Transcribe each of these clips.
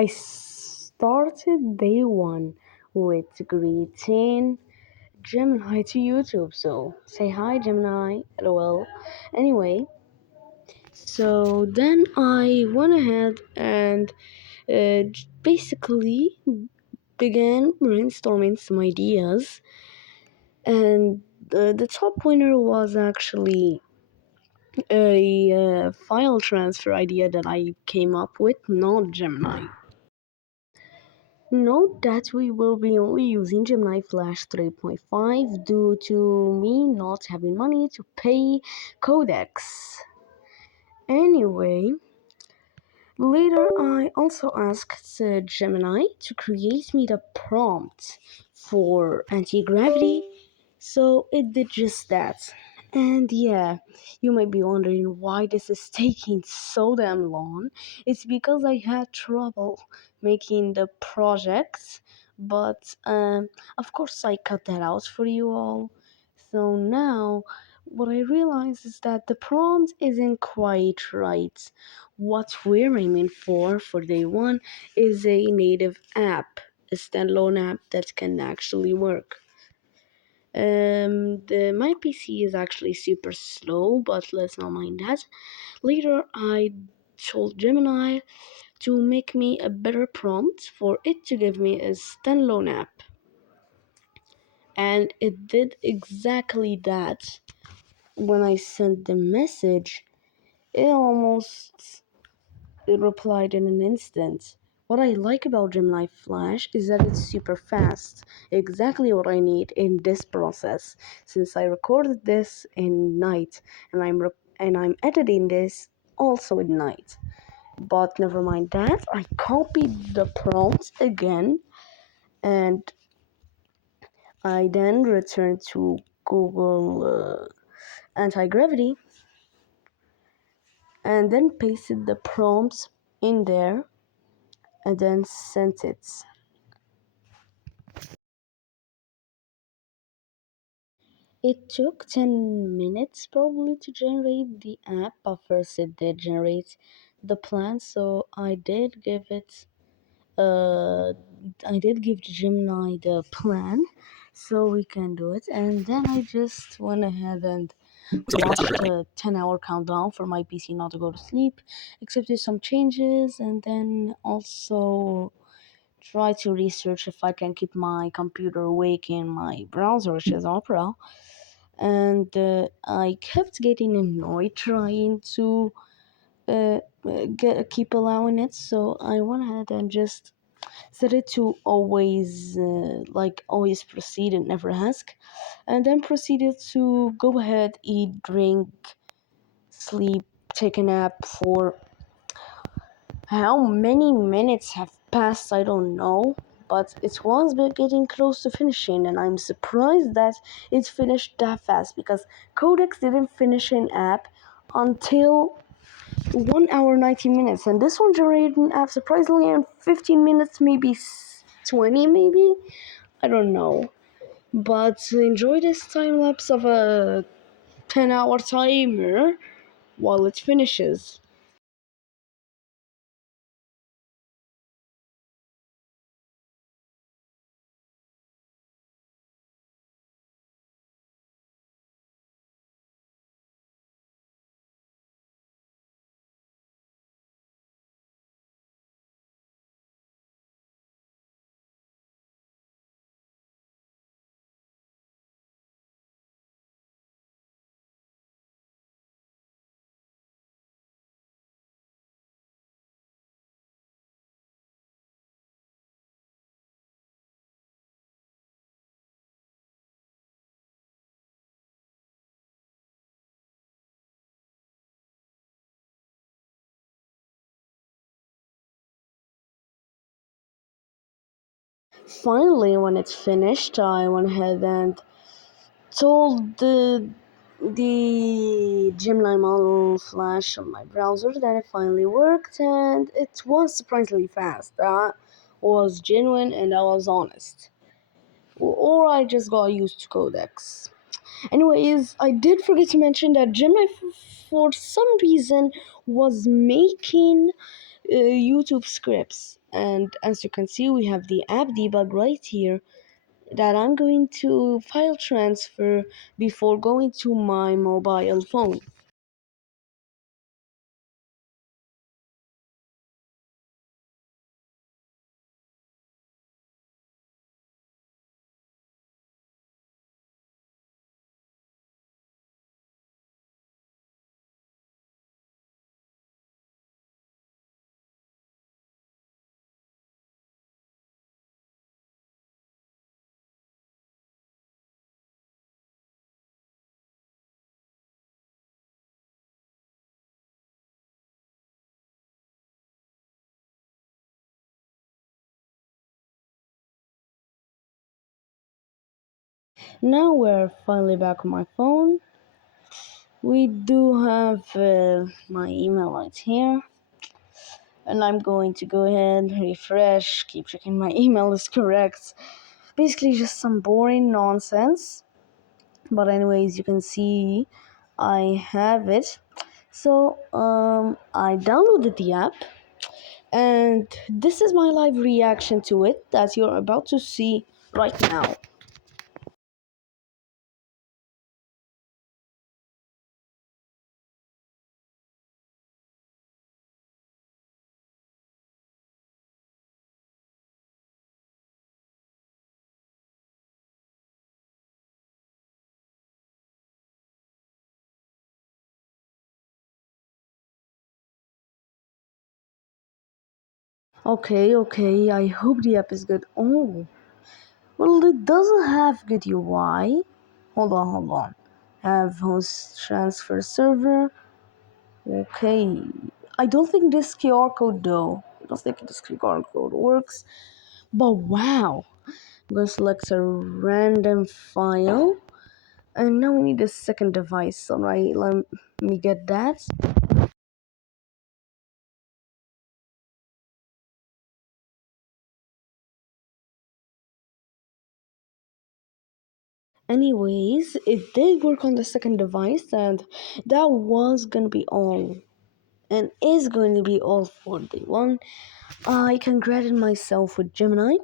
I started day one with greeting Gemini to YouTube. So say hi, Gemini. LOL. Anyway, so then I went ahead and basically began brainstorming some ideas, and the top winner was actually a file transfer idea that I came up with, not Gemini. Note that we will be only using Gemini Flash 3.5 due to me not having money to pay Codex. Anyway, later I also asked Gemini to create me the prompt for anti-gravity, so it did just that. And yeah, you might be wondering why this is taking so damn long. It's because I had trouble making the projects, but of course I cut that out for you all. So now, what I realize is that the prompt isn't quite right. What we're aiming for day one is a native app, a standalone app that can actually work. My PC is actually super slow, but let's not mind that. Later, I told Gemini to make me a better prompt for it to give me a standalone app. And it did exactly that. When I sent the message, it replied in an instant. What I like about Gemini Flash is that it's super fast. Exactly what I need in this process. Since I recorded this in night and I'm editing this also at night. But never mind that. I copied the prompt again and I then returned to Google Anti-Gravity and then pasted the prompts in there and then sent it. It took 10 minutes probably to generate the app, but first it did generate the plan, so I did give Gemini the plan so we can do it, and then I just went ahead and watched a 10-hour countdown for my PC not to go to sleep, accepted some changes, and then also try to research if I can keep my computer awake in my browser, which is Opera. And I kept getting annoyed trying to keep allowing it, so I went ahead and just set it to always proceed and never ask, and then proceeded to go ahead, eat, drink, sleep, take a nap for how many minutes have passed, I don't know, but it was getting close to finishing, and I'm surprised that it finished that fast because Codex didn't finish an app until 1 hour 90 minutes, and this one generated an app surprisingly in 15 minutes, maybe 20, maybe? I don't know. But enjoy this time lapse of a 10-hour timer while it finishes. Finally, when it's finished, I went ahead and told the Gemini model Flash on my browser that it finally worked, and it was surprisingly fast. That was genuine, and I was honest. Or I just got used to Codex. Anyways, I did forget to mention that Gemini, for some reason, was making YouTube scripts. And as you can see, we have the app debug right here that I'm going to file transfer before going to my mobile phone. Now we're finally back on my phone. We do have my email right here. And I'm going to go ahead, refresh, keep checking my email is correct. Basically, just some boring nonsense. But, anyways, you can see I have it. So, I downloaded the app, and this is my live reaction to it that you're about to see right now. Okay, I hope the app is good. Oh, well, it doesn't have good UI. Hold on. Have host transfer server. Okay. I don't think this QR code though. I don't think this QR code works. But wow. I'm gonna select a random file. And now we need a second device. Alright, let me get that. Anyways, it did work on the second device, and that was gonna be all. And is going to be all for day one. I congratulated myself with Gemini.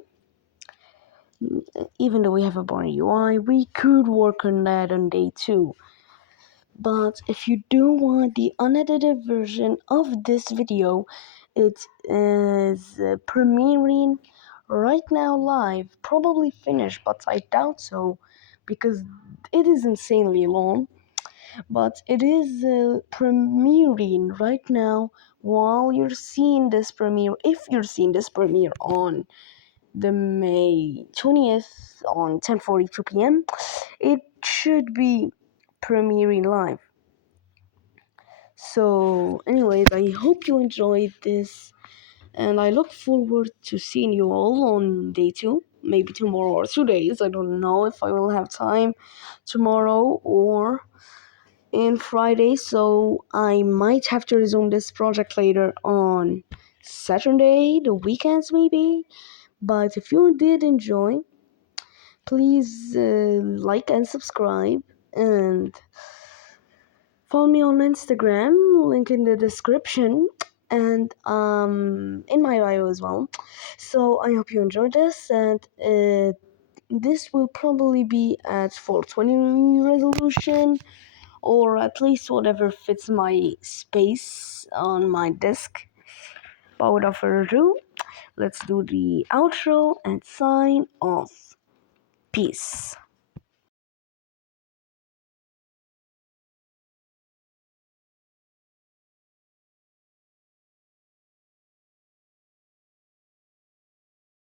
Even though we have a boring UI, we could work on that on day two. But if you do want the unedited version of this video, it is premiering right now live. Probably finished, but I doubt so because it is insanely long. But it is premiering right now while you're seeing this premiere. If you're seeing this premiere on the May 20th on 10:42 p.m., it should be premiering live. So, anyways, I hope you enjoyed this, and I look forward to seeing you all on day two, maybe tomorrow or 2 days. I don't know if I will have time tomorrow or in Friday, so I might have to resume this project later on Saturday, the weekends maybe. But if you did enjoy, please like and subscribe and follow me on Instagram, link in the description and in my bio as well. So I hope you enjoyed this, and this will probably be at 420 resolution or at least whatever fits my space on my desk. But without further ado, let's do the outro and sign off. Peace.